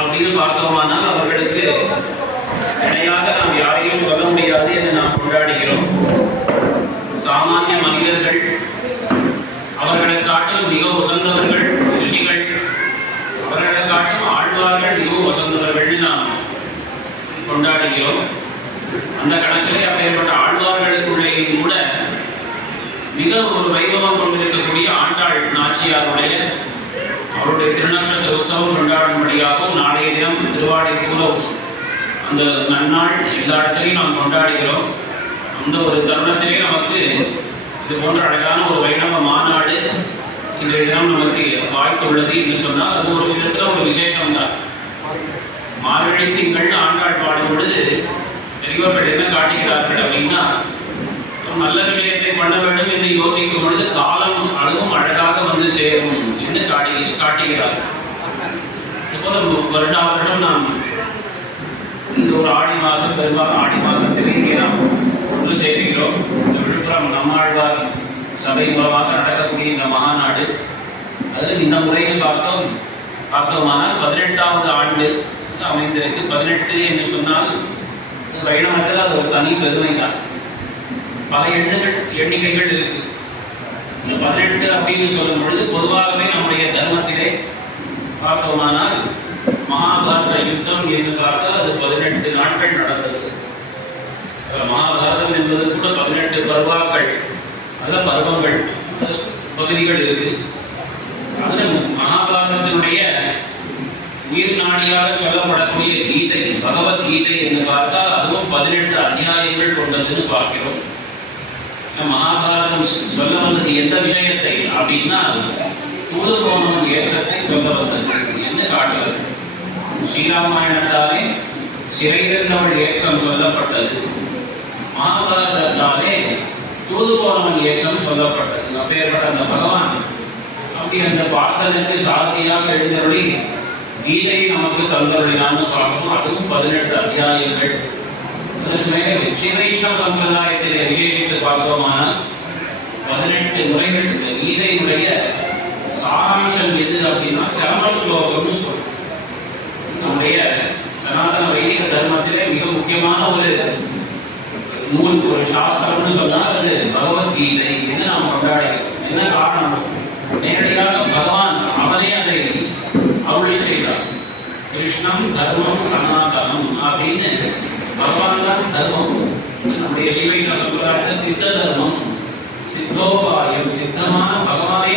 அப்படின்னு பார்த்தோமானால் அவர்களுக்கு இணையாக நாம் யாரையும் சொல்ல முடியாது என்று நாம் கொண்டாடுகிறோம். சாமானிய மனிதர்கள், அவர்களை காட்டிலும் மிக உசந்தவர்கள் ரிஷிகள், அவர்களை காட்டிலும் ஆழ்வார்கள் மிக உசந்தவர்கள் நாம் கொண்டாடுகிறோம். அந்த கணக்கிலே அப்பேற்பட்ட ஆழ்வார்களுக்குள்ளேயும் கூட மிக ஒரு வைபவம் கொண்டிருக்கக்கூடிய ஆண்டாள் நாச்சியாருடைய அவருடைய திருநட்சத்திர உற்சவம் கொண்டாடும்படியாகவும் நாளைய தினம் திருவாடை பூரம் அந்த நன்னாள் எல்லா இடத்திலையும் நாம் கொண்டாடுகிறோம். அந்த ஒரு தருணத்திலே நமக்கு இது போன்ற அழகான ஒரு வைணவ மாநாடு இன்றைய தினம் நமக்கு வாய்ப்புள்ளது என்று சொன்னால் அது ஒரு விதத்தில் ஒரு விசேஷம்தான். மார்கழி திங்கள் ஆண்டாள் பாடும் பொழுது பெரியவர்கள் என்ன காட்டுகிறார்கள் அப்படின்னா, நல்ல விஷயத்தை பண்ண வேண்டும் என்று யோசிக்கும் பொழுது காலம் அளவும் அழகாக வந்து சேரும் என்று காட்டுகிறார்கள். இதுபோல வருடா வருடம் நாம் இந்த ஒரு ஆடி மாதம், பெரும்பாலும் ஆடி மாதத்திலே இங்கே நாம் ஒன்று சேர்க்கிறோம். இந்த விழுப்புரம் நம்மாழ்வார் சபை மூலமாக நடக்கக்கூடிய இந்த மகாநாடு, அதில் இந்த முறையில் பார்த்தோமானால் 18வது ஆண்டு அமைந்திருக்கு. 18 என்று சொன்னால் வைணவத்தில் அது ஒரு தனி பெருமை தான். பல எண்ணிக்கைகள் இருக்கு. இந்த 18 அப்படின்னு சொல்லும் பொழுது பொதுவாகவே நம்முடைய தர்மத்திலே பார்த்தோமானால் மகாபாரத யுத்தம் என்று பார்த்தால் அது 18 நாட்கள் நடந்தது. மகாபாரதம் என்பது கூட 18 பருவாக்கள், அதில் பருவங்கள் பகுதிகள் இருக்கு. அதில் மகாபாரதத்தினுடைய உயிர் நாடியாக சொல்லப்படக்கூடிய கீதை, பகவத்கீதை என்று பார்த்தால் அதுவும் 18 அத்தியாயங்கள் கொண்டதுன்னு பார்க்கிறோம். மகாபாரதம் சொல்ல வந்தது எந்த விஷயத்தை அப்படின்னா, சூதுகோணம் ஏற்றத்தை சொல்ல வந்தது என்று காட்டுவது. ஸ்ரீராமாயணத்தாலே சிறையிருந்தவள் ஏற்றம் சொல்லப்பட்டது, மகாபாரதத்தாலே சூதுகோணம் ஏற்றம் சொல்லப்பட்டது. அப்பேற்பட்ட அந்த பகவான் அப்படி அந்த பார்த்ததற்கு சாதியாக எழுந்தருளி கீதையை நமக்கு தந்தருளினான்னு பார்க்கணும். அதுவும் 18 அத்தியாயங்கள். அதற்கு மேலே ஸ்ரீவைஷ்ணவ சம்பிரதாயத்தில் விசேஷித்து பார்த்தோமானால் 18 முறைகள். இந்த கீதையினுடைய சாராம்சம் எது அப்படின்னா சரம ஸ்லோகம்னு சொல்றோம். நம்முடைய சனாதன வைதிக தர்மத்திலே மிக முக்கியமான ஒரு நூல், ஒரு சாஸ்திரம்னு சொன்னால் அது பகவத்கீதை என்று நாம் கொண்டாடுகிறோம். என்ன காரணம்? நேரடியாக பகவான் அவனே அதை அருளி செய்தார். கிருஷ்ணம் தர்மம் சனாதனம் அப்படின்னு பகவான் தான் தர்மம். நம்முடைய சீவைஷ்ணவ சம்பிரதாயத்தை சித்த தர்மம்